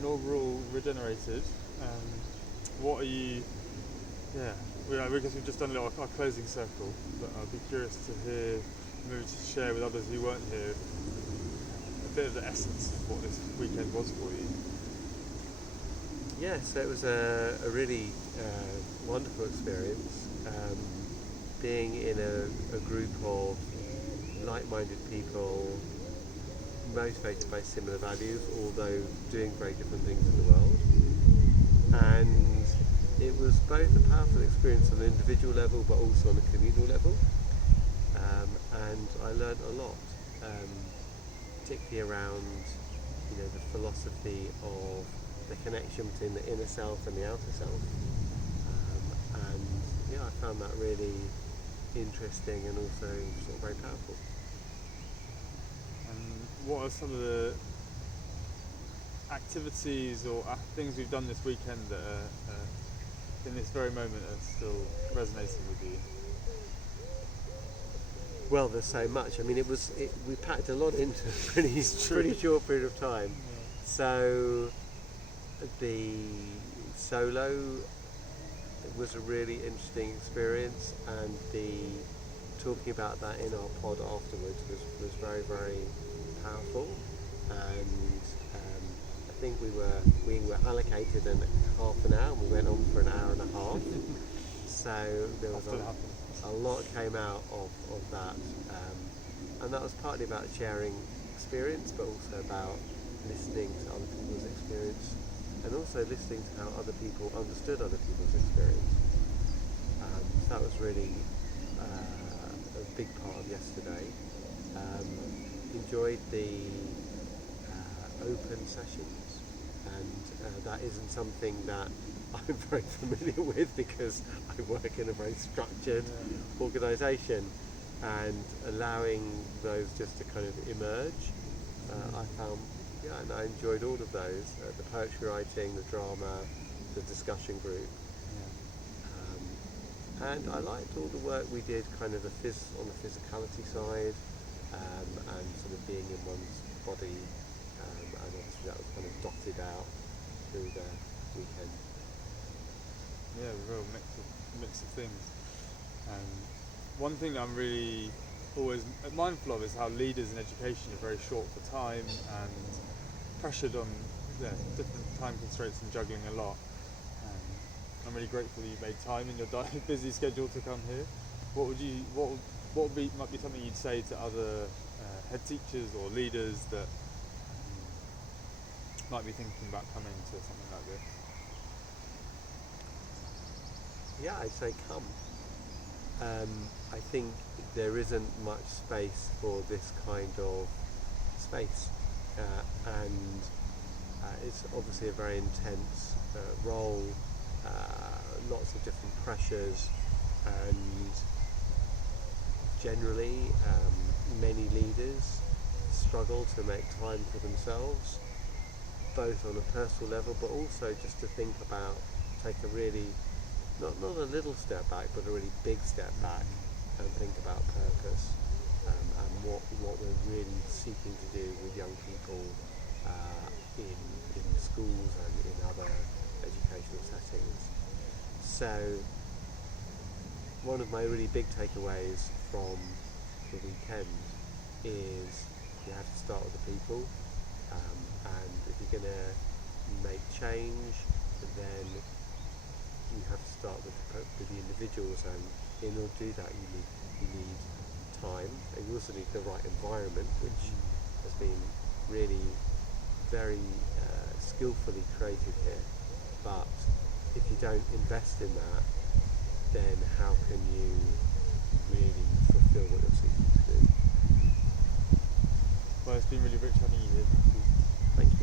inaugural RegeneratED. What are you? Yeah, I guess we've just done our closing circle, but I'd be curious to hear, maybe to share with others who weren't here, a bit of the essence of what this weekend was for you. Yes, it was a really wonderful experience. Being in a group of like-minded people, motivated by similar values, although doing very different things in the world. And it was both a powerful experience on an individual level, but also on a communal level. And I learned a lot, particularly around, the philosophy of the connection between the inner self and the outer self. I found that really interesting and also sort of very powerful. And what are some of the activities or things we've done this weekend that are, in this very moment, are still resonating with you? Well, there's so much. I mean, we packed a lot into a pretty short period of time. Yeah. So the solo was a really interesting experience, and the talking about that in our pod afterwards was very, very powerful. And I think we were allocated half an hour, and we went on for an hour and a half. So there was a lot came out of that, and that was partly about sharing experience, but also about listening to other people's experience, and also listening to how other people understood other people's experience. So that was really a big part of yesterday. Enjoyed the open sessions, and that isn't something that I'm very familiar with, because I work in a very structured organisation, and allowing those just to kind of emerge, I found, and I enjoyed all of those, the poetry writing, the drama, the discussion group, and I liked all the work we did kind of on the physicality side, and sort of being in one's body, and obviously that was kind of dotted out through the weekend. Yeah, a real mix of things. One thing I'm really always mindful of is how leaders in education are very short for time and pressured on different time constraints and juggling a lot. I'm really grateful that you made time in your busy schedule to come here. What might be something you'd say to other head teachers or leaders that might be thinking about coming to something like this? Yeah, I'd say come. I think there isn't much space for this kind of space, and it's obviously a very intense role, lots of different pressures, and generally many leaders struggle to make time for themselves, both on a personal level, but also just to think about, take a really not a little step back, but a really big step back, and think about purpose, and what we're really seeking to do with young people in schools and in other educational settings. So one of my really big takeaways from the weekend is you have to start with the people, and if you're going to make change, then you have to start with the individuals, and in order to do that you need time, and you also need the right environment, which has been really very skillfully created here. But if you don't invest in that, then how can you really fulfill what you're seeking to do? Well, it's been really rich having you here. Thank you.